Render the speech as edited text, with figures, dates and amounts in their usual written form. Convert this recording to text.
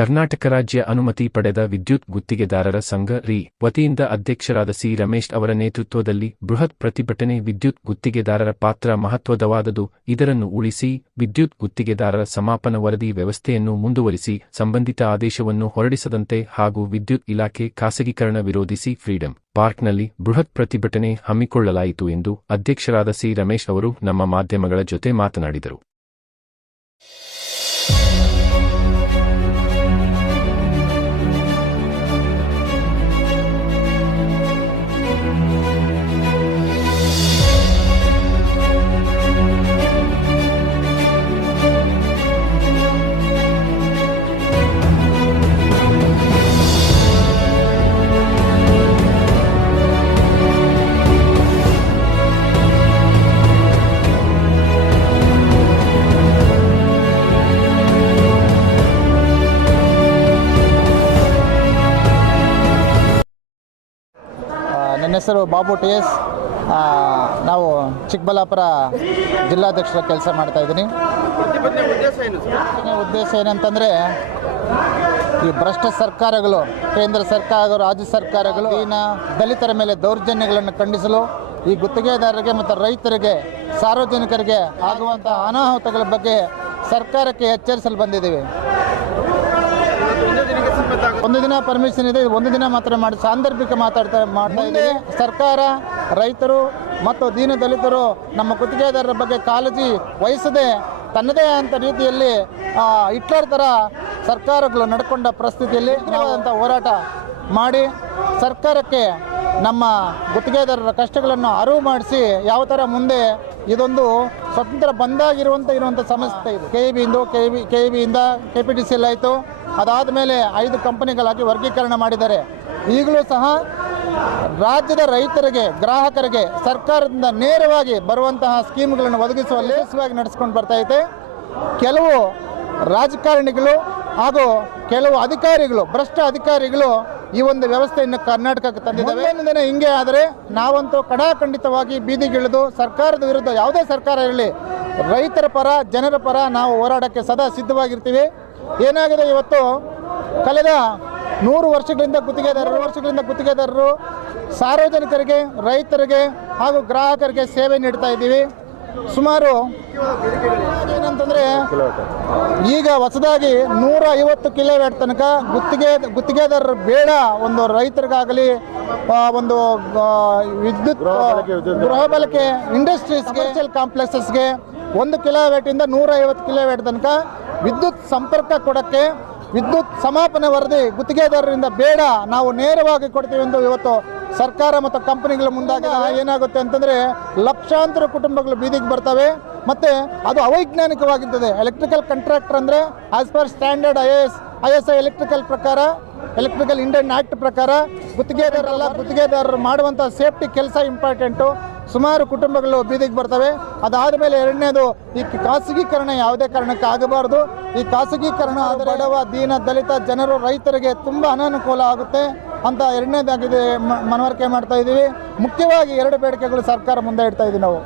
ಕರ್ನಾಟಕ ರಾಜ್ಯ ಅನುಮತಿ ಪಡೆದ ವಿದ್ಯುತ್ ಗುತ್ತಿಗೆದಾರರ ಸಂಘ ವತಿಯಿಂದ ಅಧ್ಯಕ್ಷರಾದ ಸಿ. ರಮೇಶ್ ಅವರ ನೇತೃತ್ವದಲ್ಲಿ ಬೃಹತ್ ಪ್ರತಿಭಟನೆ. ವಿದ್ಯುತ್ ಗುತ್ತಿಗೆದಾರರ ಪಾತ್ರ ಮಹತ್ವದವಾದುದು, ಇದನ್ನು ಉಳಿಸಿ, ವಿದ್ಯುತ್ ಗುತ್ತಿಗೆದಾರರ ಸಮಾಪನ ವರದಿ ವ್ಯವಸ್ಥೆಯನ್ನು ಮುಂದುವರಿಸಿ, ಸಂಬಂಧಿತ ಆದೇಶವನ್ನು ಹೊರಡಿಸದಂತೆ ಹಾಗೂ ವಿದ್ಯುತ್ ಇಲಾಖೆ ಖಾಸಗೀಕರಣ ವಿರೋಧಿಸಿ ಫ್ರೀಡಂ ಪಾರ್ಕ್ನಲ್ಲಿ ಬೃಹತ್ ಪ್ರತಿಭಟನೆ ಹಮ್ಮಿಕೊಳ್ಳಲಾಯಿತು ಎಂದು ಅಧ್ಯಕ್ಷರಾದ ಸಿ. ರಮೇಶ್ ಅವರು ನಮ್ಮ ಮಾಧ್ಯಮಗಳ ಜೊತೆ ಮಾತನಾಡಿದರು. ನನ್ನ ಹೆಸರು ಬಾಬು ಟಿ.ಎಸ್. ನಾವು ಚಿಕ್ಕಬಳ್ಳಾಪುರ ಜಿಲ್ಲಾಧ್ಯಕ್ಷರ ಕೆಲಸ ಮಾಡ್ತಾ ಇದ್ದೀನಿ. ಉದ್ದೇಶ ಏನಂತಂದರೆ, ಈ ಭ್ರಷ್ಟ ಸರ್ಕಾರಗಳು, ಕೇಂದ್ರ ಸರ್ಕಾರ, ರಾಜ್ಯ ಸರ್ಕಾರಗಳು ದಲಿತರ ಮೇಲೆ ದೌರ್ಜನ್ಯಗಳನ್ನು ಖಂಡಿಸಲು, ಈ ಗುತ್ತಿಗೆದಾರರಿಗೆ ಮತ್ತು ರೈತರಿಗೆ, ಸಾರ್ವಜನಿಕರಿಗೆ ಆಗುವಂಥ ಅನಾಹುತಗಳ ಬಗ್ಗೆ ಸರ್ಕಾರಕ್ಕೆ ಎಚ್ಚರಿಸಲು ಬಂದಿದ್ದೀವಿ. ಒಂದು ದಿನ ಪರ್ಮಿಷನ್ ಇದೆ, ಒಂದು ದಿನ ಮಾತ್ರ ಮಾಡಿ ಸಾಂದರ್ಭಿಕ ಮಾಡ್ತಾ ಇದ್ದೀವಿ. ಸರ್ಕಾರ ರೈತರು ಮತ್ತು ದೀನ ದಲಿತರು ನಮ್ಮ ಗುತ್ತಿಗೆದಾರರ ಬಗ್ಗೆ ಕಾಳಜಿ ವಹಿಸದೆ ತನ್ನದೇ ಆದಂಥ ರೀತಿಯಲ್ಲಿ ಹಿಟ್ಲರ್ ಥರ ಸರ್ಕಾರಗಳು ನಡ್ಕೊಂಡ ಪರಿಸ್ಥಿತಿಯಲ್ಲಿ ಹೋರಾಟ ಮಾಡಿ ಸರ್ಕಾರಕ್ಕೆ ನಮ್ಮ ಗುತ್ತಿಗೆದಾರರ ಕಷ್ಟಗಳನ್ನು ಅರಿವು ಮಾಡಿಸಿ ಯಾವ ಥರ ಮುಂದೆ ಇದೊಂದು ಸ್ವತಂತ್ರ ಇರುವಂಥ ಸಮಸ್ಯೆ ಇದೆ. KEBಯಿಂದ KPTCL ಆಯಿತು, ಅದಾದ ಮೇಲೆ 5 ಕಂಪನಿಗಳಾಗಿ ವರ್ಗೀಕರಣ ಮಾಡಿದ್ದಾರೆ. ಈಗಲೂ ಸಹ ರಾಜ್ಯದ ರೈತರಿಗೆ, ಗ್ರಾಹಕರಿಗೆ ಸರ್ಕಾರದಿಂದ ನೇರವಾಗಿ ಬರುವಂತಹ ಸ್ಕೀಮ್ಗಳನ್ನು ಒದಗಿಸುವಲ್ಲಿ ಯಶಸ್ವಿಯಾಗಿ ನಡೆಸ್ಕೊಂಡು ಬರ್ತಾಯಿದೆ. ಕೆಲವು ರಾಜಕಾರಣಿಗಳು ಹಾಗೂ ಕೆಲವು ಅಧಿಕಾರಿಗಳು, ಭ್ರಷ್ಟ ಅಧಿಕಾರಿಗಳು ಈ ಒಂದು ವ್ಯವಸ್ಥೆಯನ್ನು ಕರ್ನಾಟಕಕ್ಕೆ ತಂದಿದ್ದಾವೆ. ಏನಿದೆ ಹಿಂಗೆ ಆದರೆ ನಾವಂತೂ ಕಡಾಖಂಡಿತವಾಗಿ ಬೀದಿಗಿಳಿದು ಸರ್ಕಾರದ ವಿರುದ್ಧ, ಯಾವುದೇ ಸರ್ಕಾರ ಇರಲಿ, ರೈತರ ಪರ, ಜನರ ಪರ ನಾವು ಹೋರಾಡೋಕ್ಕೆ ಸದಾ ಸಿದ್ಧವಾಗಿರ್ತೀವಿ. ಏನಾಗಿದೆ, ಇವತ್ತು ಕಳೆದ 100 ವರ್ಷಗಳಿಂದ ಗುತ್ತಿಗೆದಾರರು ಸಾರ್ವಜನಿಕರಿಗೆ, ರೈತರಿಗೆ ಹಾಗೂ ಗ್ರಾಹಕರಿಗೆ ಸೇವೆ ನೀಡ್ತಾ ಇದ್ದೀವಿ. ಸುಮಾರು ಏನಂತಂದರೆ, ಈಗ ಹೊಸದಾಗಿ 150 ಕಿಲೋವ್ಯಾಟ್ ತನಕ ಗುತ್ತಿಗೆದಾರರು ಬೇಡ. ಒಂದು ರೈತರಿಗಾಗಲಿ, ಒಂದು ವಿದ್ಯುತ್ ಗೃಹ ಬಳಕೆ ಇಂಡಸ್ಟ್ರೀಸ್ಗೆ, ಕಾಂಪ್ಲೆಕ್ಸಸ್ಗೆ 1 ಕಿಲೋವ್ಯಾಟಿಂದ 150 ಕಿಲೋವ್ಯಾಟ್ ತನಕ ವಿದ್ಯುತ್ ಸಂಪರ್ಕ ಕೊಡೋಕ್ಕೆ ವಿದ್ಯುತ್ ಸಮಾಪನ ವರದಿ ಗುತ್ತಿಗೆದಾರರಿಂದ ಬೇಡ, ನಾವು ನೇರವಾಗಿ ಕೊಡ್ತೀವಿ ಎಂದು ಇವತ್ತು ಸರ್ಕಾರ ಮತ್ತು ಕಂಪನಿಗಳು ಮುಂದಾಗಿ ಏನಾಗುತ್ತೆ ಅಂತಂದರೆ, ಲಕ್ಷಾಂತರ ಕುಟುಂಬಗಳು ಬೀದಿಗೆ ಬರ್ತವೆ. ಮತ್ತು ಅದು ಅವೈಜ್ಞಾನಿಕವಾಗಿರ್ತದೆ. ಎಲೆಕ್ಟ್ರಿಕಲ್ ಕಾಂಟ್ರಾಕ್ಟರ್ ಅಂದರೆ as per standard ISI electrical ಪ್ರಕಾರ, ಎಲೆಕ್ಟ್ರಿಕಲ್ ಇಂಡಿಯನ್ ಆ್ಯಕ್ಟ್ ಪ್ರಕಾರ ಗುತ್ತಿಗೆದಾರರು ಮಾಡುವಂಥ ಸೇಫ್ಟಿ ಕೆಲಸ ಇಂಪಾರ್ಟೆಂಟು. ಸುಮಾರು ಕುಟುಂಬಗಳು ಬೀದಿಗೆ ಬರ್ತವೆ. ಅದಾದ ಮೇಲೆ ಎರಡನೇದು, ಈ ಖಾಸಗೀಕರಣ ಯಾವುದೇ ಕಾರಣಕ್ಕೆ ಆಗಬಾರ್ದು. ಈ ಖಾಸಗೀಕರಣ ಬಡವ, ದೀನ ದಲಿತ ಜನರು, ರೈತರಿಗೆ ತುಂಬ ಅನಾನುಕೂಲ ಆಗುತ್ತೆ ಅಂತ ಎರಡನೇದಾಗಿದೆ ಮನವರಿಕೆ ಮಾಡ್ತಾ ಇದ್ದೀವಿ. ಮುಖ್ಯವಾಗಿ 2 ಬೇಡಿಕೆಗಳು ಸರ್ಕಾರ ಮುಂದೆ ಇಡ್ತಾ ಇದ್ದೀವಿ ನಾವು.